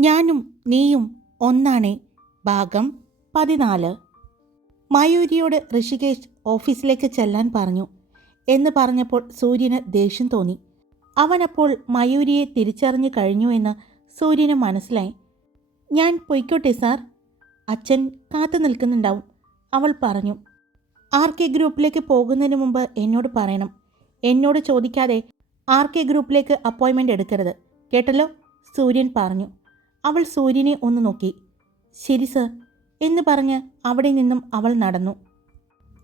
ഞാനും നീയും ഒന്നാണേ. ഭാഗം പതിനാല്. മയൂരിയോട് ഋഷികേഷ് ഓഫീസിലേക്ക് ചെല്ലാൻ പറഞ്ഞു. എന്ന് പറഞ്ഞപ്പോൾ സൂര്യന് ദേഷ്യം തോന്നി. അവനപ്പോൾ മയൂരിയെ തിരിച്ചറിഞ്ഞു കഴിഞ്ഞു എന്ന് സൂര്യന് മനസ്സിലായി. ഞാൻ പൊയ്ക്കോട്ടെ സാർ. അച്ഛൻ കാത്തു നിൽക്കുന്നുണ്ടാവും അവൾ പറഞ്ഞു. ആർ കെ ഗ്രൂപ്പിലേക്ക് പോകുന്നതിന് മുമ്പ് എന്നോട് പറയണം. എന്നോട് ചോദിക്കാതെ ആർ കെ ഗ്രൂപ്പിലേക്ക് അപ്പോയിൻമെന്റ് എടുക്കരുത് കേട്ടല്ലോ സൂര്യൻ പറഞ്ഞു. അവൾ സൂര്യനെ ഒന്ന് നോക്കി. ശരി സർ എന്ന് പറഞ്ഞ് അവിടെ നിന്നും അവൾ നടന്നു.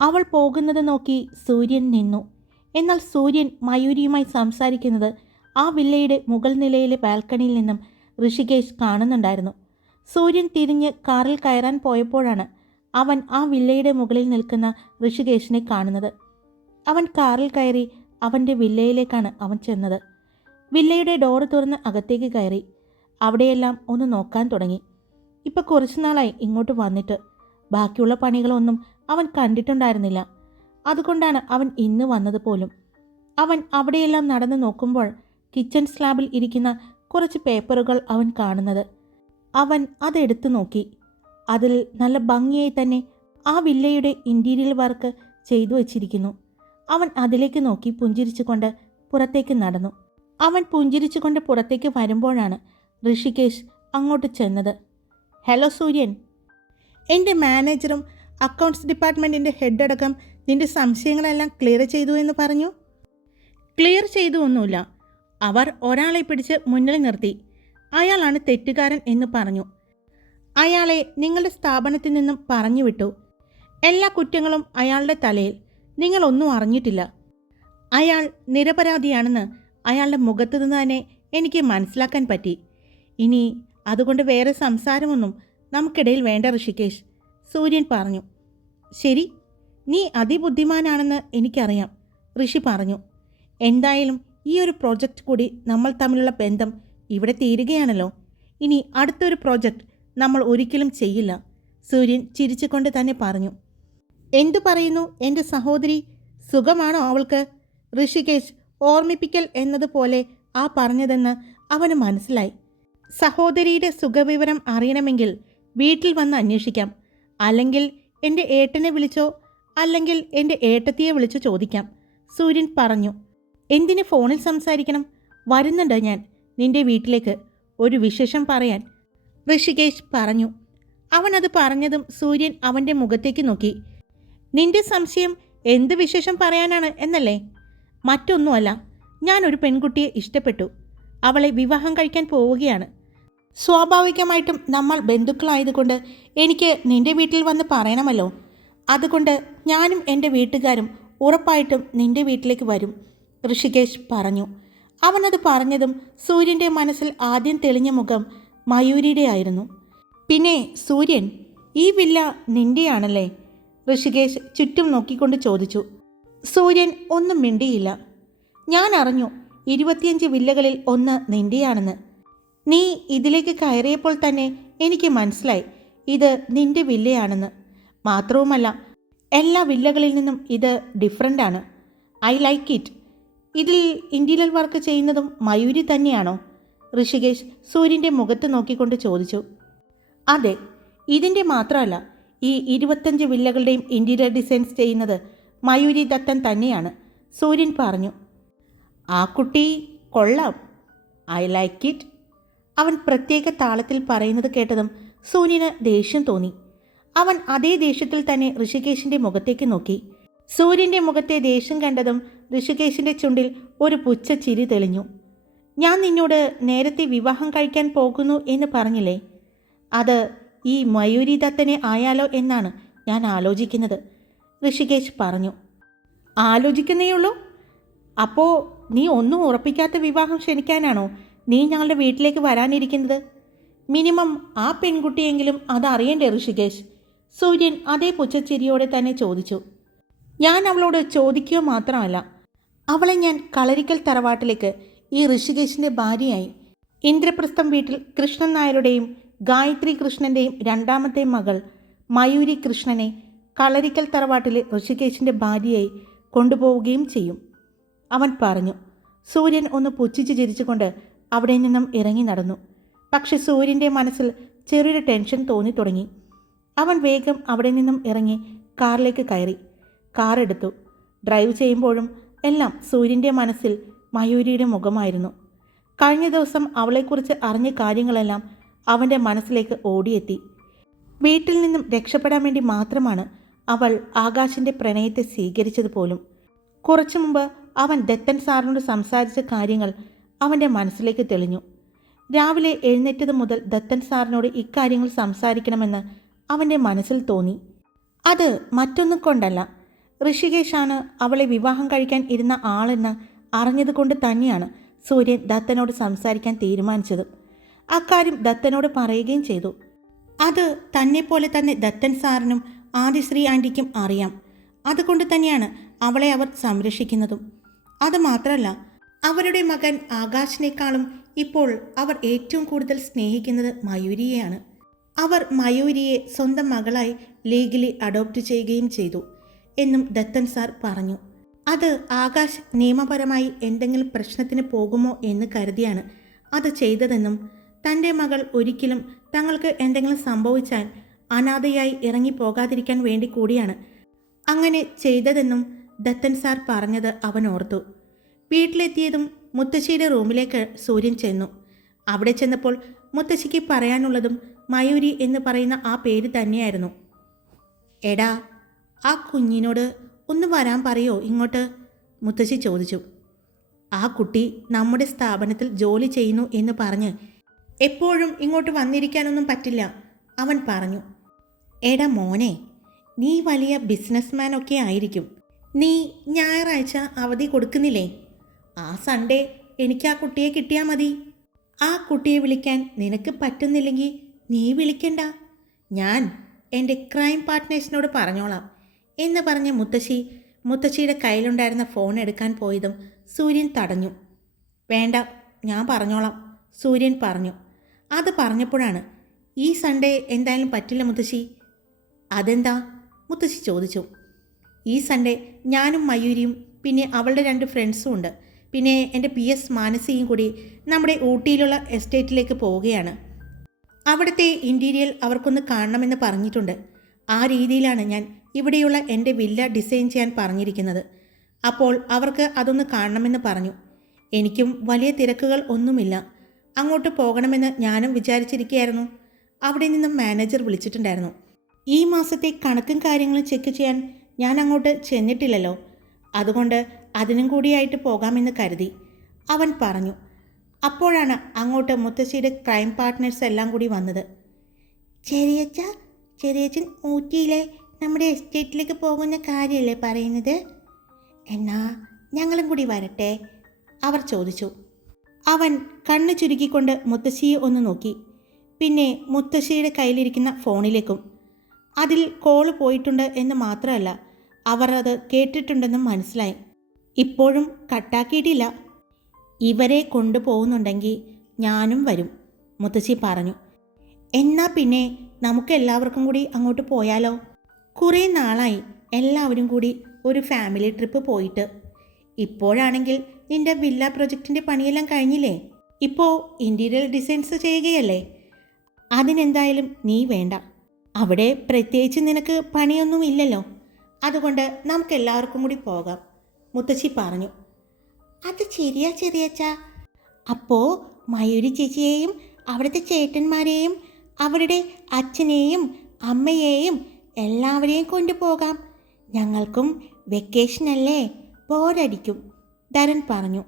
അവൾ പോകുന്നത് നോക്കി സൂര്യൻ നിന്നു. എന്നാൽ സൂര്യൻ മയൂരിയുമായി സംസാരിക്കുന്നത് ആ വില്ലയുടെ മുകൾ നിലയിലെ ബാൽക്കണിയിൽ നിന്നും ഋഷികേഷ് കാണുന്നുണ്ടായിരുന്നു. സൂര്യൻ തിരിഞ്ഞ് കാറിൽ കയറാൻ പോയപ്പോഴാണ് അവൻ ആ വില്ലയുടെ മുകളിൽ നിൽക്കുന്ന ഋഷികേഷിനെ കാണുന്നത്. അവൻ കാറിൽ കയറി അവന്റെ വില്ലയിലേക്കാണ് അവൻ ചെന്നത്. വില്ലയുടെ ഡോറ് തുറന്ന് അകത്തേക്ക് കയറി. അവിടെയെല്ലാം ഒന്ന് നോക്കാൻ തുടങ്ങി. ഇപ്പം കുറച്ചു നാളായി ഇങ്ങോട്ട് വന്നിട്ട്. ബാക്കിയുള്ള പണികളൊന്നും അവൻ കണ്ടിട്ടുണ്ടായിരുന്നില്ല. അതുകൊണ്ടാണ് അവൻ ഇന്ന് വന്നത് പോലും. അവൻ അവിടെയെല്ലാം നടന്ന് നോക്കുമ്പോൾ കിച്ചൺ സ്ലാബിൽ ഇരിക്കുന്ന കുറച്ച് പേപ്പറുകൾ അവൻ കാണുന്നത്. അവൻ അതെടുത്തു നോക്കി. അതിൽ നല്ല ഭംഗിയായി തന്നെ ആ വില്ലയുടെ ഇന്റീരിയൽ വർക്ക് ചെയ്തു വച്ചിരിക്കുന്നു. അവൻ അതിലേക്ക് നോക്കി പുഞ്ചിരിച്ചുകൊണ്ട് പുറത്തേക്ക് നടന്നു. അവൻ പുഞ്ചിരിച്ചുകൊണ്ട് പുറത്തേക്ക് വരുമ്പോഴാണ് ഋഷികേശ് അങ്ങോട്ട് ചെന്നത്. ഹലോ സൂര്യൻ. എന്റെ മാനേജറും അക്കൗണ്ട്സ് ഡിപ്പാർട്ട്മെന്റിന്റെ ഹെഡ് അടക്കം നിന്റെ സംശയങ്ങളെല്ലാം ക്ലിയർ ചെയ്തു എന്ന് പറഞ്ഞു? ക്ലിയർ ചെയ്തു ഒന്നുമില്ല. അവർ ഒരാളെ പിടിച്ച് മുന്നിൽ നിർത്തി. അയാളാണ് തെറ്റുകാരൻ എന്ന് പറഞ്ഞു. അയാളെ നിങ്ങളുടെ സ്ഥാപനത്തിൽ നിന്നും പറഞ്ഞു വിട്ടു. എല്ലാ കുറ്റങ്ങളും അയാളുടെ തലയിൽ. നിങ്ങളൊന്നും അറിഞ്ഞിട്ടില്ല. അയാൾ നിരപരാധിയാണെന്ന് അയാളുടെ മുഖത്തു നിന്ന് തന്നെ എനിക്ക് മനസ്സിലാക്കാൻ പറ്റി. ഇനി അതുകൊണ്ട് വേറെ സംസാരമൊന്നും നമുക്കിടയിൽ വേണ്ട ഋഷികേഷ് സൂര്യൻ പറഞ്ഞു. ശരി നീ അതിബുദ്ധിമാനാണെന്ന് എനിക്കറിയാം ഋഷി പറഞ്ഞു. എന്തായാലും ഈ ഒരു പ്രോജക്റ്റ് കൂടി നമ്മൾ തമ്മിലുള്ള ബന്ധം ഇവിടെ തീരുകയാണല്ലോ. ഇനി അടുത്തൊരു പ്രോജക്റ്റ് നമ്മൾ ഒരിക്കലും ചെയ്യില്ല സൂര്യൻ ചിരിച്ചുകൊണ്ട് തന്നെ പറഞ്ഞു. എന്തു പറയുന്നു എന്റെ സഹോദരി? സുഖമാണോ അവൾക്ക്? ഋഷികേശ് ഓർമ്മിപ്പിക്കൽ എന്നതുപോലെ ആ പറഞ്ഞതെന്ന് അവന് മനസ്സിലായി. സഹോദരിയുടെ സുഖവിവരം അറിയണമെങ്കിൽ വീട്ടിൽ വന്ന് അന്വേഷിക്കാം. അല്ലെങ്കിൽ എന്റെ ഏട്ടനെ വിളിച്ചോ അല്ലെങ്കിൽ എന്റെ ഏട്ടത്തിയെ വിളിച്ചോ ചോദിക്കാം. സൂര്യൻ പറഞ്ഞു എന്തിന് ഫോണിൽ സംസാരിക്കണം? വരുന്നുണ്ട് ഞാൻ. നിന്റെ വീട്ടിലേക്ക് ഒരു വിശേഷം പറയാൻ. ഋഷികേശ് പറഞ്ഞു അവൻ അത് പറഞ്ഞതും സൂര്യൻ അവന്റെ മുഖത്തേക്ക് നോക്കി. നിന്റെ സംശയം എന്ത് വിശേഷം പറയാനാണ് എന്നല്ലേ? മറ്റൊന്നുമല്ല. ഞാനൊരു പെൺകുട്ടിയെ ഇഷ്ടപ്പെട്ടു. അവളെ വിവാഹം കഴിക്കാൻ പോവുകയാണ്. സ്വാഭാവികമായിട്ടും നമ്മൾ ബന്ധുക്കളായതുകൊണ്ട് എനിക്ക് നിന്റെ വീട്ടിൽ വന്ന് പറയണമല്ലോ. അതുകൊണ്ട് ഞാനും എന്റെ വീട്ടുകാരും ഉറപ്പായിട്ടും നിന്റെ വീട്ടിലേക്ക് വരും ഋഷികേശ് പറഞ്ഞു. അവനത് പറഞ്ഞതും സൂര്യന്റെ മനസ്സിൽ ആദ്യം തെളിഞ്ഞ മുഖം മയൂരിയുടെ ആയിരുന്നു. പിന്നെ സൂര്യൻ ഈ വില്ല നിന്റെയാണല്ലേ? ഋഷികേശ് ചുറ്റും നോക്കിക്കൊണ്ട് ചോദിച്ചു. സൂര്യൻ ഒന്നും മിണ്ടിയില്ല. ഞാൻ അറിഞ്ഞു ഇരുപത്തിയഞ്ച് വില്ലകളിൽ ഒന്ന് നിന്റെയാണെന്ന്. നീ ഇതിലേക്ക് കയറിയപ്പോൾ തന്നെ എനിക്ക് മനസ്സിലായി. ഇത് നിന്റെ വില്ലയാണെന്ന്. മാത്രവുമല്ല എല്ലാ വില്ലകളിൽ നിന്നും ഇത് ഡിഫറെന്റ് ആണ്. ഐ ലൈക്ക് ഇറ്റ് ഇതിൽ ഇന്റീരിയർ വർക്ക് ചെയ്യുന്നതും മയൂരി തന്നെയാണോ? ഋഷികേഷ് സൂര്യന്റെ മുഖത്ത് നോക്കിക്കൊണ്ട് ചോദിച്ചു. അതെ ഇതിന്റെ മാത്രമല്ല ഈ ഇരുപത്തഞ്ച് വില്ലകളുടെയും ഇന്റീരിയർ ഡിസൈൻസ് ചെയ്യുന്നത് മയൂരി ദത്തൻ തന്നെയാണ് സൂര്യൻ പറഞ്ഞു. ആ കുട്ടി കൊള്ളാം. ഐ ലൈക്ക് ഇറ്റ് അവൻ പ്രത്യേക താളത്തിൽ പറയുന്നത് കേട്ടതും സൂര്യന് ദേഷ്യം തോന്നി. അവൻ അതേ ദേഷ്യത്തിൽ തന്നെ ഋഷികേശിന്റെ മുഖത്തേക്ക് നോക്കി. സൂര്യന്റെ മുഖത്തെ ദേഷ്യം കണ്ടതും ഋഷികേശിന്റെ ചുണ്ടിൽ ഒരു പുച്ഛ ചിരി തെളിഞ്ഞു. ഞാൻ നിന്നോട് നേരത്തെ വിവാഹം കഴിക്കാൻ പോകുന്നു എന്ന് പറഞ്ഞില്ലേ? അത് ഈ മയൂരി ദത്തനെ ആയാലോ എന്നാണ് ഞാൻ ആലോചിക്കുന്നത് ഋഷികേശ് പറഞ്ഞു. ആലോചിക്കുന്നേയുള്ളൂ? അപ്പോൾ നീ ഒന്നും ഉറപ്പിക്കാത്ത വിവാഹം ക്ഷണിക്കാനാണോ നീ ഞങ്ങളുടെ വീട്ടിലേക്ക് വരാനിരിക്കുന്നത്? മിനിമം ആ പെൺകുട്ടിയെങ്കിലും അതറിയണ്ടേ ഋഷികേഷ് സൂര്യൻ അതേ പുച്ഛച്ചിരിയോടെ തന്നെ ചോദിച്ചു. ഞാൻ അവളോട് ചോദിക്കുക മാത്രമല്ല അവളെ ഞാൻ കളരിക്കൽ തറവാട്ടിലേക്ക് ഈ ഋഷികേശിന്റെ ഭാര്യയായി ഇന്ദ്രപ്രസ്ഥം വീട്ടിൽ കൃഷ്ണൻ നായരുടെയും ഗായത്രി കൃഷ്ണന്റെയും രണ്ടാമത്തെ മകൾ മയൂരി കൃഷ്ണനെ കളരിക്കൽ തറവാട്ടിലെ ഋഷികേശിന്റെ ഭാര്യയായി കൊണ്ടുപോവുകയും ചെയ്യും. അവൻ പറഞ്ഞു സൂര്യൻ ഒന്ന് പുച്ഛിച്ച് ചിരിച്ചുകൊണ്ട് അവിടെ നിന്നും ഇറങ്ങി നടന്നു. പക്ഷെ സൂര്യന്റെ മനസ്സിൽ ചെറിയൊരു ടെൻഷൻ തോന്നി തുടങ്ങി. അവൻ വേഗം അവിടെ നിന്നും ഇറങ്ങി കാറിലേക്ക് കയറി. കാർ എടുത്തു. ഡ്രൈവ് ചെയ്യുമ്പോഴും എല്ലാം സൂര്യന്റെ മനസ്സിൽ മയൂരിയുടെ മുഖമായിരുന്നു. കഴിഞ്ഞ ദിവസം അവളെക്കുറിച്ച് അറിഞ്ഞ കാര്യങ്ങളെല്ലാം അവന്റെ മനസ്സിലേക്ക് ഓടിയെത്തി. വീട്ടിൽ നിന്നും രക്ഷപ്പെടാൻ വേണ്ടി മാത്രമാണ് അവൾ ആകാശിന്റെ പ്രണയത്തെ സ്വീകരിച്ചത് പോലും. കുറച്ചു മുമ്പ് അവൻ ദത്തൻ സാറിനോട് സംസാരിച്ച കാര്യങ്ങൾ അവന്റെ മനസ്സിലേക്ക് തെളിഞ്ഞു. രാവിലെ എഴുന്നേറ്റത് മുതൽ ദത്തൻ സാറിനോട് ഇക്കാര്യങ്ങൾ സംസാരിക്കണമെന്ന് അവന്റെ മനസ്സിൽ തോന്നി. അത് മറ്റൊന്നും കൊണ്ടല്ല. ഋഷികേശാണ് അവളെ വിവാഹം കഴിക്കാൻ ഇരുന്ന ആളെന്ന് അറിഞ്ഞതുകൊണ്ട് തന്നെയാണ് സൂര്യൻ ദത്തനോട് സംസാരിക്കാൻ തീരുമാനിച്ചത്. അക്കാര്യം ദത്തനോട് പറയുകയും ചെയ്തു. അത് തന്നെപ്പോലെ തന്നെ ദത്തൻ സാറിനും ആദിശ്രീ ആന്റിക്കും അറിയാം. അതുകൊണ്ട് തന്നെയാണ് അവളെ അവർ സംരക്ഷിക്കുന്നതും. അതുമാത്രമല്ല അവരുടെ മകൻ ആകാശിനേക്കാളും ഇപ്പോൾ അവർ ഏറ്റവും കൂടുതൽ സ്നേഹിക്കുന്നത് മയൂരിയെയാണ്. അവർ മയൂരിയെ സ്വന്തം മകളായി ലീഗലി അഡോപ്റ്റ് ചെയ്യുകയും ചെയ്തു എന്നും ദത്തൻ സാർ പറഞ്ഞു. അത് ആകാശ് നിയമപരമായി എന്തെങ്കിലും പ്രശ്നത്തിന് പോകുമോ എന്ന് കരുതിയാണ് അത് ചെയ്തതെന്നും തന്റെ മകൾ ഒരിക്കലും തങ്ങൾക്ക് എന്തെങ്കിലും സംഭവിച്ചാൽ അനാഥയായി ഇറങ്ങിപ്പോകാതിരിക്കാൻ വേണ്ടി കൂടിയാണ് അങ്ങനെ ചെയ്തതെന്നും ദത്തൻ സാർ പറഞ്ഞത് അവൻ ഓർത്തു വീട്ടിലെത്തിയതും മുത്തശ്ശിയുടെ റൂമിലേക്ക് സൂര്യൻ ചെന്നു. അവിടെ ചെന്നപ്പോൾ മുത്തശ്ശിക്ക് പറയാനുള്ളതും മയൂരി എന്ന് പറയുന്ന ആ പേര് തന്നെയായിരുന്നു. എടാ ആ കുഞ്ഞിനോട് ഒന്ന് വരാൻ പറയോ ഇങ്ങോട്ട്? മുത്തശ്ശി ചോദിച്ചു. ആ കുട്ടി നമ്മുടെ സ്ഥാപനത്തിൽ ജോലി ചെയ്യുന്നു എന്ന് പറഞ്ഞ് എപ്പോഴും ഇങ്ങോട്ട് വന്നിരിക്കാനൊന്നും പറ്റില്ല അവൻ പറഞ്ഞു. എടാ മോനെ നീ വലിയ ബിസിനസ്മാൻ ഒക്കെ ആയിരിക്കും. നീ ഞായറാഴ്ച അവധി കൊടുക്കുന്നില്ലേ? ആ സൺഡേ എനിക്ക് ആ കുട്ടിയെ കിട്ടിയാൽ മതി. ആ കുട്ടിയെ വിളിക്കാൻ നിനക്ക് പറ്റുന്നില്ലെങ്കിൽ നീ വിളിക്കണ്ട. ഞാൻ എന്റെ ക്രൈം പാർട്ട്നേഴ്സിനോട് പറഞ്ഞോളാം എന്ന് പറഞ്ഞ മുത്തശ്ശി മുത്തശ്ശിയുടെ കയ്യിലുണ്ടായിരുന്ന ഫോൺ എടുക്കാൻ പോയതും സൂര്യൻ തടഞ്ഞു. വേണ്ട ഞാൻ പറഞ്ഞോളാം സൂര്യൻ പറഞ്ഞു. അത് പറഞ്ഞപ്പോഴാണ് ഈ സൺഡേ എന്തായാലും പറ്റില്ല മുത്തശ്ശി. അതെന്താ? മുത്തശ്ശി ചോദിച്ചു. ഈ സൺഡേ ഞാനും മയൂരിയും പിന്നെ അവളുടെ രണ്ട് ഫ്രണ്ട്സും ഉണ്ട്. പിന്നെ എന്റെ പി എസ് മാനസിയും കൂടി നമ്മുടെ ഊട്ടിയിലുള്ള എസ്റ്റേറ്റിലേക്ക് പോവുകയാണ്. അവിടുത്തെ ഇന്റീരിയൽ അവർക്കൊന്ന് കാണണമെന്ന് പറഞ്ഞിട്ടുണ്ട്. ആ രീതിയിലാണ് ഞാൻ ഇവിടെയുള്ള എന്റെ വില്ല ഡിസൈൻ ചെയ്യാൻ പറഞ്ഞിരിക്കുന്നത്. അപ്പോൾ അവർക്ക് അതൊന്ന് കാണണമെന്ന് പറഞ്ഞു. എനിക്കും വലിയ തിരക്കുകൾ ഒന്നുമില്ല. അങ്ങോട്ട് പോകണമെന്ന് ഞാനും വിചാരിച്ചിരിക്കുകയായിരുന്നു. അവിടെ നിന്നും മാനേജർ വിളിച്ചിട്ടുണ്ടായിരുന്നു. ഈ മാസത്തെ കണക്കും കാര്യങ്ങളും ചെക്ക് ചെയ്യാൻ ഞാൻ അങ്ങോട്ട് ചെന്നിട്ടില്ലല്ലോ. അതുകൊണ്ട് അതിനും കൂടിയായിട്ട് പോകാമെന്ന് കരുതി. അവൻ പറഞ്ഞു അപ്പോഴാണ് അങ്ങോട്ട് മുത്തശ്ശിയുടെ ക്രൈം പാർട്ട്നേഴ്സ് എല്ലാം കൂടി വന്നത്. ചെറിയച്ച ചെറിയച്ചൻ ഊട്ടിയിലെ നമ്മുടെ എസ്റ്റേറ്റിലേക്ക് പോകുന്ന കാര്യമല്ലേ പറയുന്നത്? എന്നാ ഞങ്ങളും കൂടി വരട്ടെ അവർ ചോദിച്ചു. അവൻ കണ്ണു ചുരുക്കിക്കൊണ്ട് മുത്തശ്ശിയെ ഒന്ന് നോക്കി. പിന്നെ മുത്തശ്ശിയുടെ കയ്യിലിരിക്കുന്ന ഫോണിലേക്കും അതിൽ കോൾ പോയിട്ടുണ്ട് എന്ന് മാത്രമല്ല അവർ അത് കേട്ടിട്ടുണ്ടെന്നും മനസ്സിലായി. ഇപ്പോഴും കട്ടാക്കിയിട്ടില്ല. ഇവരെ കൊണ്ടുപോകുന്നുണ്ടെങ്കിൽ ഞാനും വരും മുത്തശ്ശി പറഞ്ഞു. എന്നാ പിന്നെ നമുക്ക് എല്ലാവർക്കും കൂടി അങ്ങോട്ട് പോയാലോ? കുറേ നാളായി എല്ലാവരും കൂടി ഒരു ഫാമിലി ട്രിപ്പ് പോയിട്ട്. ഇപ്പോഴാണെങ്കിൽ നിന്റെ വില്ല പ്രൊജക്റ്റിന്റെ പണിയെല്ലാം കഴിഞ്ഞില്ലേ? ഇപ്പോൾ ഇന്റീരിയർ ഡിസൈൻസ് ചെയ്യുകയല്ലേ? അതിനെന്തായാലും നീ വേണ്ട. അവിടെ പ്രത്യേകിച്ച് നിനക്ക് പണിയൊന്നും ഇല്ലല്ലോ. അതുകൊണ്ട് നമുക്കെല്ലാവർക്കും കൂടി പോകാം. മുത്തശ്ശി പറഞ്ഞു അത് ശരിയാ ചെറിയച്ച. അപ്പോൾ മയൂരി ചേച്ചിയെയും അവിടുത്തെ ചേട്ടന്മാരെയും അവരുടെ അച്ഛനെയും അമ്മയെയും എല്ലാവരെയും കൊണ്ടുപോകാം. ഞങ്ങൾക്കും വെക്കേഷൻ അല്ലേ ബോറടിക്കും ധരൻ പറഞ്ഞു.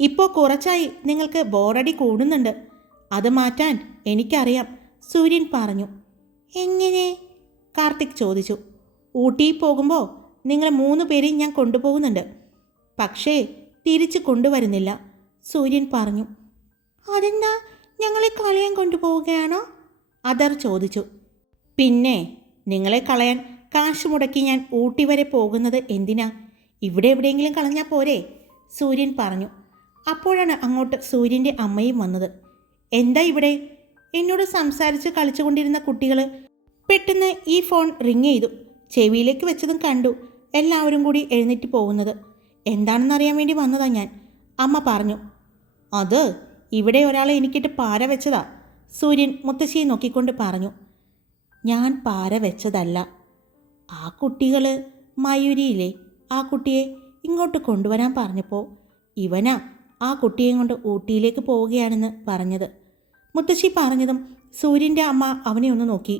ഇപ്പോൾ കുറച്ചായി നിങ്ങൾക്ക് ബോറടി കൂടുന്നുണ്ട്. അത് മാറ്റാൻ എനിക്കറിയാം സൂര്യൻ പറഞ്ഞു. എങ്ങനെ? കാർത്തിക് ചോദിച്ചു. ഊട്ടിയിൽ പോകുമ്പോൾ നിങ്ങളെ മൂന്ന് പേരെയും ഞാൻ കൊണ്ടുപോകുന്നുണ്ട്. പക്ഷേ തിരിച്ചു കൊണ്ടുവരുന്നില്ല. സൂര്യൻ പറഞ്ഞു അതെന്താ? ഞങ്ങളെ കളയാൻ കൊണ്ടുപോവുകയാണോ? അതർ ചോദിച്ചു പിന്നെ നിങ്ങളെ കളയാൻ കാശ് മുടക്കി ഞാൻ ഊട്ടി വരെ പോകുന്നത് എന്തിനാ? ഇവിടെ എവിടെയെങ്കിലും കളഞ്ഞാൽ പോരെ? സൂര്യൻ പറഞ്ഞു അപ്പോഴാണ് അങ്ങോട്ട് സൂര്യന്റെ അമ്മയും വന്നത്. എന്താ ഇവിടെ? എന്നോട് സംസാരിച്ച് കളിച്ചുകൊണ്ടിരുന്ന കുട്ടികൾ പെട്ടെന്ന് ഈ ഫോൺ റിങ് ചെയ്തു. ചെവിയിലേക്ക് വെച്ചതും കണ്ടു. എല്ലാവരും കൂടി എഴുന്നേറ്റ് പോകുന്നത്. എന്താണെന്നറിയാൻ വേണ്ടി വന്നതാ ഞാൻ. അമ്മ പറഞ്ഞു അത് ഇവിടെ ഒരാളെ എനിക്കിട്ട് പാര വെച്ചതാ സൂര്യൻ മുത്തശ്ശിയെ നോക്കിക്കൊണ്ട് പറഞ്ഞു. ഞാൻ പാര വെച്ചതല്ല. ആ കുട്ടികൾ മയൂരിയിലെ ആ കുട്ടിയെ ഇങ്ങോട്ട് കൊണ്ടുവരാൻ പറഞ്ഞപ്പോൾ ഇവനാ ആ കുട്ടിയെയും കൊണ്ട് ഊട്ടിയിലേക്ക് പോവുകയാണെന്ന് പറഞ്ഞത്. മുത്തശ്ശി പറഞ്ഞതും സൂര്യന്റെ അമ്മ അവനെ ഒന്ന് നോക്കി.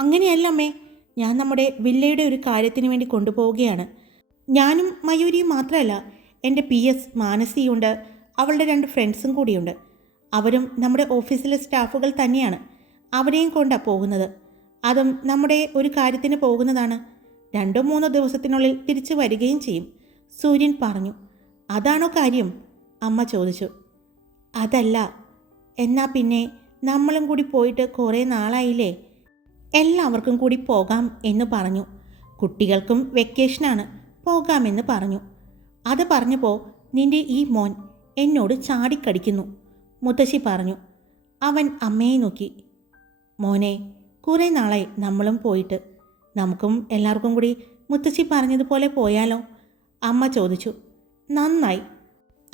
അങ്ങനെയല്ല അമ്മേ ഞാൻ നമ്മുടെ വില്ലയുടെ ഒരു കാര്യത്തിന് വേണ്ടി കൊണ്ടുപോവുകയാണ്. ഞാനും മയൂരിയും മാത്രമല്ല എന്റെ പി എസ് മാനസിയുണ്ട് അവളുടെ രണ്ട് ഫ്രണ്ട്സും കൂടിയുണ്ട്. അവരും നമ്മുടെ ഓഫീസിലെ സ്റ്റാഫുകൾ തന്നെയാണ്. അവരെയും കൊണ്ടാണ് പോകുന്നത്. അതും നമ്മുടെ ഒരു കാര്യത്തിന് പോകുന്നതാണ്. രണ്ടോ മൂന്നോ ദിവസത്തിനുള്ളിൽ തിരിച്ചു വരികയും ചെയ്യും സൂര്യൻ പറഞ്ഞു. അതാണോ കാര്യം? അമ്മ ചോദിച്ചു. അതല്ല എന്നാൽ പിന്നെ നമ്മളും കൂടി പോയിട്ട് കുറേ നാളായില്ലേ? എല്ലാവർക്കും കൂടി പോകാം എന്ന് പറഞ്ഞു. കുട്ടികൾക്കും വെക്കേഷനാണ് പോകാമെന്ന് പറഞ്ഞു. അത് പറഞ്ഞപ്പോൾ നിന്റെ ഈ മോൻ എന്നോട് ചാടിക്കടിക്കുന്നു. മുത്തശ്ശി പറഞ്ഞു അവൻ അമ്മയെ നോക്കി. മോനെ കുറേ നാളായി നമ്മളും പോയിട്ട്. നമുക്കും എല്ലാവർക്കും കൂടി മുത്തശ്ശി പറഞ്ഞതുപോലെ പോയാലോ? അമ്മ ചോദിച്ചു നന്നായി.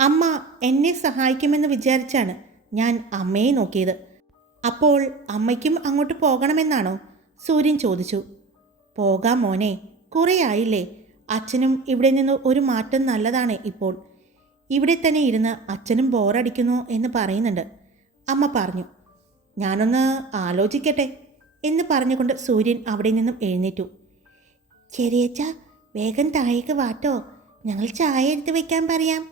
അമ്മ എന്നെ സഹായിക്കുമെന്ന് വിചാരിച്ചാണ് ഞാൻ അമ്മയെ നോക്കിയത്. അപ്പോൾ അമ്മയ്ക്കും അങ്ങോട്ട് പോകണമെന്നാണോ? സൂര്യൻ ചോദിച്ചു. പോകാം മോനെ കുറേ ആയില്ലേ. അച്ഛനും ഇവിടെ നിന്ന് ഒരു മാറ്റം നല്ലതാണ് ഇപ്പോൾ. ഇവിടെ തന്നെ ഇരുന്ന് അച്ഛനും ബോറടിക്കുന്നു എന്ന് പറയുന്നുണ്ട്. അമ്മ പറഞ്ഞു ഞാനൊന്ന് ആലോചിക്കട്ടെ എന്ന് പറഞ്ഞുകൊണ്ട് സൂര്യൻ അവിടെ നിന്നും എഴുന്നേറ്റു. ചെറിയച്ച വേഗം താഴേക്ക് വാട്ടോ. ഞങ്ങൾ ചായ എടുത്ത് വയ്ക്കാൻ പറയാം.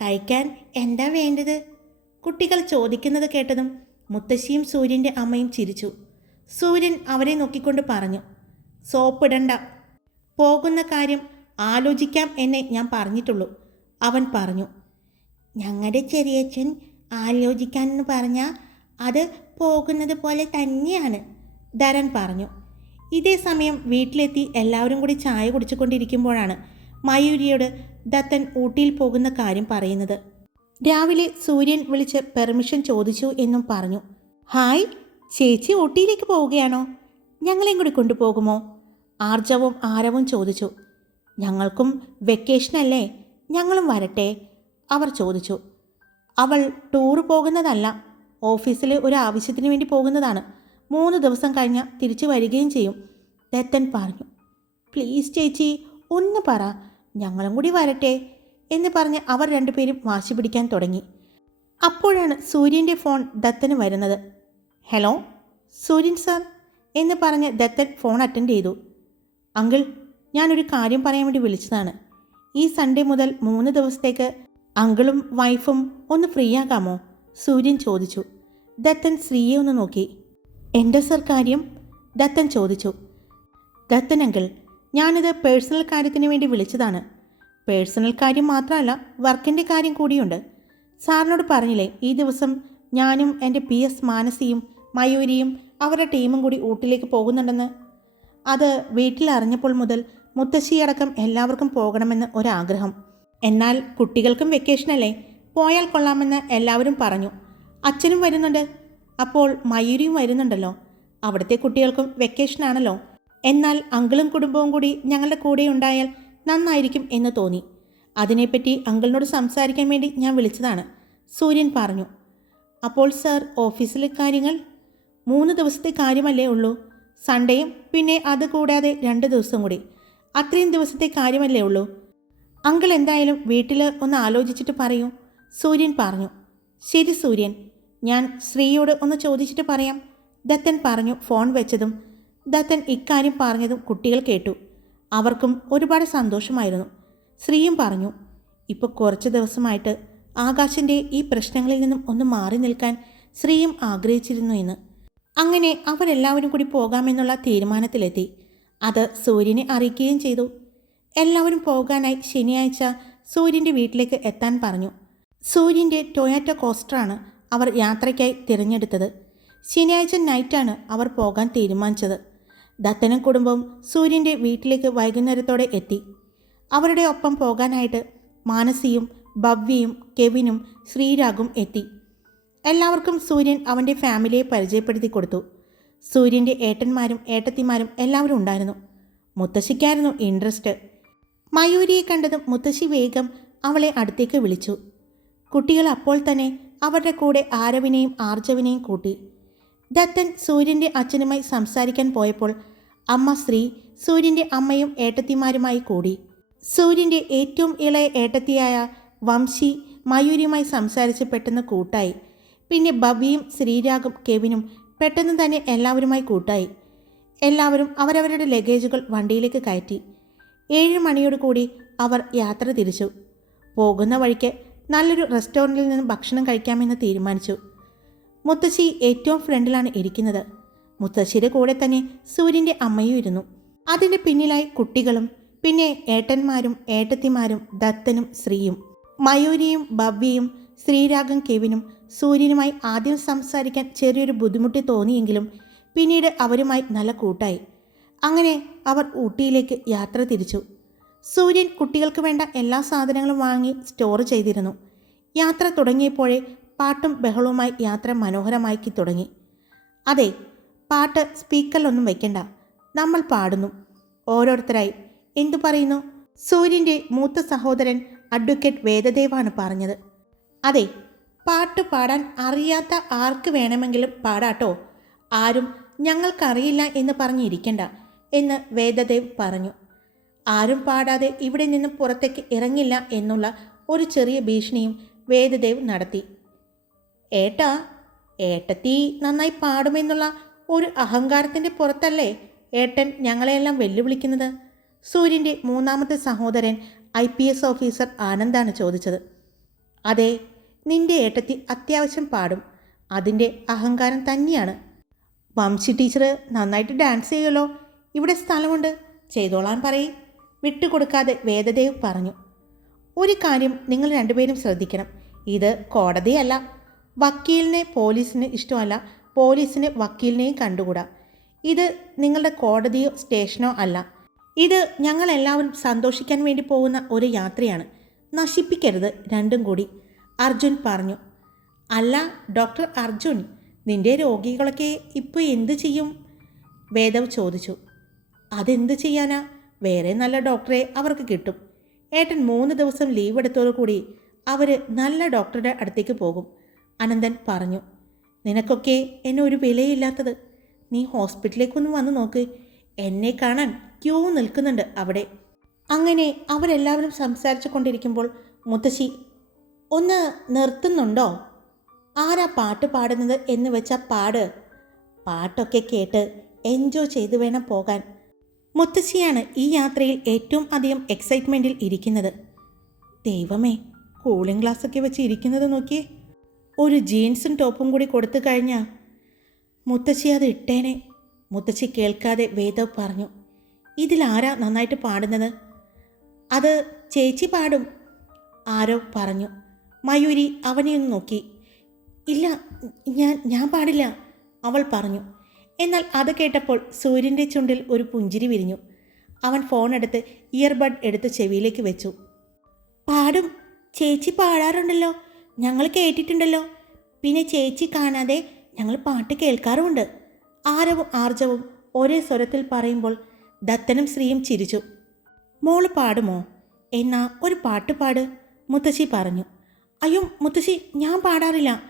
കഴിക്കാൻ എന്താ വേണ്ടത്? കുട്ടികൾ ചോദിക്കുന്നത് കേട്ടതും മുത്തശ്ശിയും സൂര്യന്റെ അമ്മയും ചിരിച്ചു. സൂര്യൻ അവരെ നോക്കിക്കൊണ്ട് പറഞ്ഞു സോപ്പിടണ്ട. പോകുന്ന കാര്യം ആലോചിക്കാം എന്നെ ഞാൻ പറഞ്ഞിട്ടുള്ളൂ. അവൻ പറഞ്ഞു ഞങ്ങളുടെ ചെറിയച്ഛൻ ആലോചിക്കാൻ എന്ന് പറഞ്ഞാൽ അത് പോകുന്നത് പോലെ തന്നെയാണ് ധരൻ പറഞ്ഞു. ഇതേ സമയം വീട്ടിലെത്തി എല്ലാവരും കൂടി ചായ കുടിച്ചുകൊണ്ടിരിക്കുമ്പോഴാണ് മയൂരിയോട് ദത്തൻ ഊട്ടിയിൽ പോകുന്ന കാര്യം പറയുന്നത്. രാവിലെ സൂര്യൻ വിളിച്ച് പെർമിഷൻ ചോദിച്ചു എന്നും പറഞ്ഞു. ഹായ് ചേച്ചി ഊട്ടിയിലേക്ക് പോവുകയാണോ? ഞങ്ങളെയും കൂടി കൊണ്ടുപോകുമോ? ആർജവും ആരവും ചോദിച്ചു ഞങ്ങൾക്കും വെക്കേഷനല്ലേ ഞങ്ങളും വരട്ടെ അവർ ചോദിച്ചു. അവൾ ടൂർ പോകുന്നതല്ല ഓഫീസിലെ ഒരു ആവശ്യത്തിന് വേണ്ടി പോകുന്നതാണ്. മൂന്ന് ദിവസം കഴിഞ്ഞ് തിരിച്ചു വരികയും ചെയ്യും. ദത്തൻ പറഞ്ഞു പ്ലീസ് ചേച്ചി ഒന്ന് പറ ഞങ്ങളും കൂടി വരട്ടെ എന്ന് പറഞ്ഞ് അവർ രണ്ടുപേരും വാശി പിടിക്കാൻ തുടങ്ങി. അപ്പോഴാണ് സൂര്യന്റെ ഫോൺ ദത്തന് വരുന്നത്. ഹലോ സൂര്യൻ സാർ എന്ന് പറഞ്ഞ് ദത്തൻ ഫോൺ അറ്റൻഡ് ചെയ്തു. അങ്കിൾ ഞാനൊരു കാര്യം പറയാൻ വേണ്ടി വിളിച്ചതാണ്. ഈ സൺഡേ മുതൽ മൂന്ന് ദിവസത്തേക്ക് അങ്കിളും വൈഫും ഒന്ന് ഫ്രീ ആകാമോ സൂര്യൻ ചോദിച്ചു. ദത്തൻ ശ്രീയെ ഒന്ന് നോക്കി. എന്റെ സർ കാര്യം? ദത്തൻ ചോദിച്ചു. ദത്തൻ അങ്കിൾ ഞാനിത് പേഴ്സണൽ കാര്യത്തിന് വേണ്ടി വിളിച്ചതാണ്. പേഴ്സണൽ കാര്യം മാത്രമല്ല വർക്കിന്റെ കാര്യം കൂടിയുണ്ട്. സാറിനോട് പറഞ്ഞില്ലേ ഈ ദിവസം ഞാനും എന്റെ പി എസ് മാനസിയും മയൂരിയും അവരുടെ ടീമും കൂടി ഊട്ടിലേക്ക് പോകുന്നുണ്ടെന്ന്? അത് വീട്ടിലറിഞ്ഞപ്പോൾ മുതൽ മുത്തശ്ശിയടക്കം എല്ലാവർക്കും പോകണമെന്ന് ഒരാഗ്രഹം. എന്നാൽ കുട്ടികൾക്കും വെക്കേഷനല്ലേ? പോയാൽ കൊള്ളാമെന്ന് എല്ലാവരും പറഞ്ഞു. അച്ഛനും വരുന്നുണ്ട്. അപ്പോൾ മയൂരിയും വരുന്നുണ്ടല്ലോ. അവിടുത്തെ കുട്ടികൾക്കും വെക്കേഷനാണല്ലോ. എന്നാൽ അങ്കിളും കുടുംബവും കൂടി ഞങ്ങളുടെ കൂടെ ഉണ്ടായാൽ നന്നായിരിക്കും എന്ന് തോന്നി. അതിനെപ്പറ്റി അങ്കിളിനോട് സംസാരിക്കാൻ വേണ്ടി ഞാൻ വിളിച്ചതാണ്. സൂര്യൻ പറഞ്ഞു. അപ്പോൾ സർ ഓഫീസിലെ കാര്യങ്ങൾ? മൂന്ന് ദിവസത്തെ കാര്യമല്ലേ ഉള്ളൂ. സൺഡേയും പിന്നെ അത് കൂടാതെ രണ്ട് ദിവസം കൂടി. അത്രയും ദിവസത്തെ കാര്യമല്ലേ ഉള്ളൂ? അങ്കിൾ എന്തായാലും വീട്ടിൽ ഒന്ന് ആലോചിച്ചിട്ട് പറയൂ. സൂര്യൻ പറഞ്ഞു. ശരി സൂര്യൻ. ഞാൻ ശ്രീയോട് ഒന്ന് ചോദിച്ചിട്ട് പറയാം. ദത്തൻ പറഞ്ഞു ഫോൺ വെച്ചതും ദത്തൻ ഇക്കാര്യം പറഞ്ഞതും കുട്ടികൾ കേട്ടു. അവർക്കും ഒരുപാട് സന്തോഷമായിരുന്നു. ശ്രീയും പറഞ്ഞു ഇപ്പോൾ കുറച്ച് ദിവസമായിട്ട് ആകാശിന്റെ ഈ പ്രശ്നങ്ങളിൽ നിന്നും ഒന്ന് മാറി നിൽക്കാൻ ശ്രീയും ആഗ്രഹിച്ചിരുന്നു എന്ന്. അങ്ങനെ അവരെല്ലാവരും കൂടി പോകാമെന്നുള്ള തീരുമാനത്തിലെത്തി. അത് സൂര്യനെ അറിയിക്കുകയും ചെയ്തു. എല്ലാവരും പോകാനായി ശനിയാഴ്ച സൂര്യന്റെ വീട്ടിലേക്ക് എത്താൻ പറഞ്ഞു. സൂര്യന്റെ ടൊയാറ്റോ കോസ്റ്ററാണ് അവർ യാത്രയ്ക്കായി തിരഞ്ഞെടുത്തത്. ശനിയാഴ്ച നൈറ്റാണ് അവർ പോകാൻ തീരുമാനിച്ചത്. ദത്തനും കുടുംബവും സൂര്യന്റെ വീട്ടിലേക്ക് വൈകുന്നേരത്തോടെ എത്തി. അവരുടെ ഒപ്പം പോകാനായിട്ട് മാനസിയും ഭവ്യയും കെവിനും ശ്രീരാഗും എത്തി. എല്ലാവർക്കും സൂര്യൻ അവന്റെ ഫാമിലിയെ പരിചയപ്പെടുത്തി കൊടുത്തു. സൂര്യന്റെ ഏട്ടന്മാരും ഏട്ടത്തിമാരും എല്ലാവരും ഉണ്ടായിരുന്നു. മുത്തശ്ശിക്കായിരുന്നു ഇൻട്രസ്റ്റ് മയൂരിയെ കണ്ടതും മുത്തശ്ശി വേഗം അവളെ അടുത്തേക്ക് വിളിച്ചു. കുട്ടികൾ അപ്പോൾ തന്നെ അവരുടെ കൂടെ ആരവിനെയും ആർജവിനെയും കൂട്ടി. ദത്തൻ സൂര്യന്റെ അച്ഛനുമായി സംസാരിക്കാൻ പോയപ്പോൾ അമ്മ സ്ത്രീ സൂര്യന്റെ അമ്മയും ഏട്ടത്തിമാരുമായി കൂടി. സൂര്യന്റെ ഏറ്റവും ഇളയ ഏട്ടത്തിയായ വംശി മയൂരിയുമായി സംസാരിച്ച് പെട്ടെന്ന് കൂട്ടായി. പിന്നെ ബബിയും ശ്രീരാഗും കെവിനും പെട്ടെന്ന് തന്നെ എല്ലാവരുമായി കൂട്ടായി. എല്ലാവരും അവരവരുടെ ലഗേജുകൾ വണ്ടിയിലേക്ക് കയറ്റി. ഏഴ് മണിയോട് കൂടി അവർ യാത്ര തിരിച്ചു. പോകുന്ന വഴിക്ക് നല്ലൊരു റെസ്റ്റോറന്റിൽ നിന്ന് ഭക്ഷണം കഴിക്കാമെന്ന് തീരുമാനിച്ചു. മുത്തശ്ശി ഏറ്റവും ഫ്രണ്ടിലാണ് ഇരിക്കുന്നത്. മുത്തശ്ശിയുടെ കൂടെ തന്നെ സൂര്യന്റെ അമ്മയും ഇരുന്നു. അതിന്റെ പിന്നിലായി കുട്ടികളും പിന്നെ ഏട്ടന്മാരും ഏട്ടത്തിമാരും ദത്തനും ശ്രീയും മയൂരിയും ഭവ്യയും ശ്രീരാഗം കെവിനും സൂര്യനുമായി ആദ്യം സംസാരിക്കാൻ ചെറിയൊരു ബുദ്ധിമുട്ട് തോന്നിയെങ്കിലും പിന്നീട് അവരുമായി നല്ല കൂട്ടായി. അങ്ങനെ അവർ ഊട്ടിയിലേക്ക് യാത്ര തിരിച്ചു. സൂര്യൻ കുട്ടികൾക്ക് വേണ്ട എല്ലാ സാധനങ്ങളും വാങ്ങി സ്റ്റോർ ചെയ്തിരുന്നു. യാത്ര തുടങ്ങിയപ്പോഴേ പാട്ടും ബഹളവുമായി യാത്ര മനോഹരമാക്കി തുടങ്ങി. അതെ പാട്ട് സ്പീക്കറിലൊന്നും വയ്ക്കണ്ട നമ്മൾ പാടുന്നു. ഓരോരുത്തരായി എന്തു പറയുന്നു? സൂര്യന്റെ മൂത്ത സഹോദരൻ അഡ്വക്കേറ്റ് വേദദേവാണ് പറഞ്ഞത്. അതെ പാട്ട് പാടാൻ അറിയാത്ത ആർക്ക് വേണമെങ്കിലും പാടാട്ടോ. ആരും ഞങ്ങൾക്കറിയില്ല എന്ന് പറഞ്ഞിരിക്കണ്ട എന്ന് വേദദേവ് പറഞ്ഞു. ആരും പാടാതെ ഇവിടെ നിന്ന് പുറത്തേക്ക് ഇറങ്ങില്ല എന്നുള്ള ഒരു ചെറിയ ഭീഷണിയും വേദദേവ് നടത്തി. ഏട്ടാ ഏട്ടത്തി നന്നായി പാടുമെന്നുള്ള ഒരു അഹങ്കാരത്തിന്റെ പുറത്തല്ലേ ഏട്ടൻ ഞങ്ങളെയെല്ലാം വെല്ലുവിളിക്കുന്നത്? സൂര്യന്റെ മൂന്നാമത്തെ സഹോദരൻ ഐ പി എസ് ഓഫീസർ ആനന്ദാണ് ചോദിച്ചത്. അതെ നിന്റെ ഏട്ടത്തി അത്യാവശ്യം പാടും. അതിന്റെ അഹങ്കാരം തന്നെയാണ്. വംശി ടീച്ചർ നന്നായിട്ട് ഡാൻസ് ചെയ്യുമല്ലോ ഇവിടെ സ്ഥലമുണ്ട്. ചെയ്തോളാൻ പറയും. വിട്ടുകൊടുക്കാതെ വേദദേവ് പറഞ്ഞു. ഒരു കാര്യം നിങ്ങൾ രണ്ടുപേരും ശ്രദ്ധിക്കണം. ഇത് കോടതിയല്ല. വക്കീലിനെ പോലീസിന് ഇഷ്ടമല്ല. പോലീസിന് വക്കീലിനെയും കണ്ടുകൂടാ. ഇത് നിങ്ങളുടെ കോടതിയോ സ്റ്റേഷനോ അല്ല. ഇത് ഞങ്ങളെല്ലാവരും സന്തോഷിക്കാൻ വേണ്ടി പോകുന്ന ഒരു യാത്രയാണ്. നശിപ്പിക്കരുത് രണ്ടും കൂടി. അർജുൻ പറഞ്ഞു. അല്ല ഡോക്ടർ അർജുൻ നിന്റെ രോഗികളൊക്കെ ഇപ്പോൾ എന്തു ചെയ്യും? വേദവ് ചോദിച്ചു. അതെന്ത് ചെയ്യാനാ? വേറെ നല്ല ഡോക്ടറെ അവർക്ക് കിട്ടും. ഏട്ടൻ മൂന്ന് ദിവസം ലീവ് എടുത്തോടുകൂടി അവർ നല്ല ഡോക്ടറുടെ അടുത്തേക്ക് പോകും അനന്തൻ പറഞ്ഞു. നിനക്കൊക്കെ എന്നെ ഒരു വിലയില്ലാത്തത്. നീ ഹോസ്പിറ്റലിലേക്കൊന്ന് വന്ന് നോക്ക്. എന്നെ കാണാൻ ക്യൂ നിൽക്കുന്നുണ്ട് അവിടെ. അങ്ങനെ അവരെല്ലാവരും സംസാരിച്ചു കൊണ്ടിരിക്കുമ്പോൾ മുത്തശ്ശി ഒന്ന് നിർത്തുന്നുണ്ടോ? ആരാ പാട്ട് പാടുന്നത് എന്ന് വെച്ച പാട്. പാട്ടൊക്കെ കേട്ട് എൻജോയ് ചെയ്തു വേണം പോകാൻ. മുത്തശ്ശിയാണ് ഈ യാത്രയിൽ ഏറ്റവും അധികം എക്സൈറ്റ്മെന്റിൽ ഇരിക്കുന്നത്. ദൈവമേ കൂളിംഗ് ഗ്ലാസ് ഒക്കെ വെച്ച് ഇരിക്കുന്നത് നോക്കിയേ. ഒരു ജീൻസും ടോപ്പും കൂടി കൊടുത്തു കഴിഞ്ഞാൽ മുത്തശ്ശി അത് ഇട്ടേനെ. മുത്തശ്ശി കേൾക്കാതെ വേദവ് പറഞ്ഞു ഇതിലാരാ നന്നായിട്ട് പാടുന്നത്? അത് ചേച്ചി പാടും ആരോ പറഞ്ഞു. മയൂരി അവനെ ഒന്ന് നോക്കി. ഇല്ല ഞാൻ ഞാൻ പാടില്ല അവൾ പറഞ്ഞു. എന്നാൽ അത് കേട്ടപ്പോൾ സൂര്യന്റെ ചുണ്ടിൽ ഒരു പുഞ്ചിരി വിരിഞ്ഞു. അവൻ ഫോൺ എടുത്ത് ഇയർബഡ് എടുത്ത് ചെവിയിലേക്ക് വെച്ചു. പാടും ചേച്ചി പാടാറുണ്ടല്ലോ ഞങ്ങൾ കേട്ടിട്ടുണ്ടല്ലോ. പിന്നെ ചേച്ചി കാണാതെ ഞങ്ങൾ പാട്ട് കേൾക്കാറുമുണ്ട്. ആരവും ആർജവും ഒരേ സ്വരത്തിൽ പറയുമ്പോൾ ദത്തനും ശ്രീയും ചിരിച്ചു. മോൾ പാടുമോ? എന്നാ ഒരു പാട്ട് പാട് മുത്തശ്ശി പറഞ്ഞു. അയ്യോ മുത്തശ്ശി ഞാൻ പാടാറില്ല.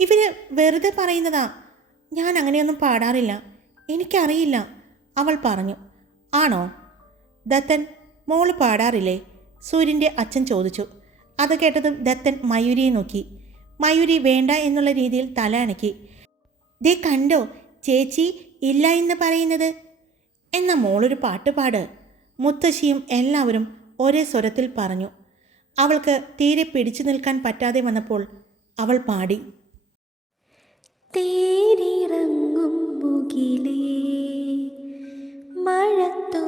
ഇവർ വെറുതെ പറയുന്നതാ. ഞാൻ അങ്ങനെയൊന്നും പാടാറില്ല. എനിക്കറിയില്ല അവൾ പറഞ്ഞു. ആണോ? ദത്തൻ മോൾ പാടാറില്ലേ? സൂര്യന്റെ അച്ഛൻ ചോദിച്ചു. അത് കേട്ടതും ദത്തൻ മയൂരിയെ നോക്കി. മയൂരി വേണ്ട എന്നുള്ള രീതിയിൽ തല അണക്കി ദേ കണ്ടോ? ചേച്ചി ഇല്ല എന്ന് പറയുന്നത്. എന്ന മോളൊരു പാട്ട് പാട്. മുത്തശ്ശിയും എല്ലാവരും ഒരേ സ്വരത്തിൽ പറഞ്ഞു. അവൾക്ക് തീരെ പിടിച്ചു നിൽക്കാൻ പറ്റാതെ വന്നപ്പോൾ അവൾ പാടി. തേരിറങ്ങും മുകിലേ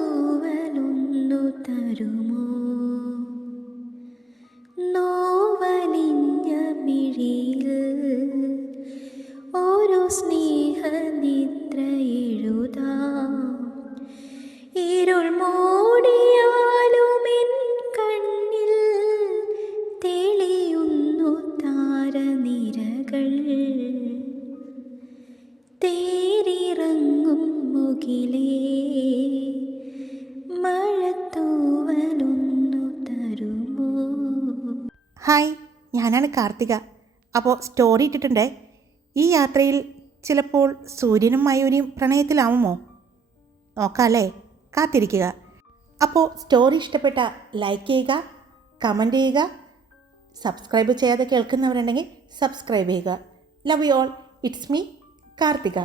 മഴത്തോവലൊന്നു തരുമോ? നോവലിഞ്ഞ മിഴിയിൽ ഓരോ സ്നേഹനിദ്ര എഴുതാം ഇരുൾ മൂടിയാലുമെൻ കണ്ണിൽ തേരിറങ്ങും മുകിലേ. മഴത്തൂവലൊന്നു തരുമോ? ഹായ് ഞാനാണ് കാർത്തിക. അപ്പോൾ സ്റ്റോറി ഇട്ടിട്ടുണ്ടേ? ഈ യാത്രയിൽ ചിലപ്പോൾ സൂര്യനും മയൂരിയും പ്രണയത്തിലാവുമോ? നോക്കാമല്ലേ കാത്തിരിക്കുക. അപ്പോൾ സ്റ്റോറി ഇഷ്ടപ്പെട്ട ലൈക്ക് ചെയ്യുക കമന്റ് ചെയ്യുക സബ്സ്ക്രൈബ് ചെയ്യാതെ കേൾക്കുന്നവരുണ്ടെങ്കിൽ സബ്സ്ക്രൈബ് ചെയ്യുക. Love you all it's me Karthika.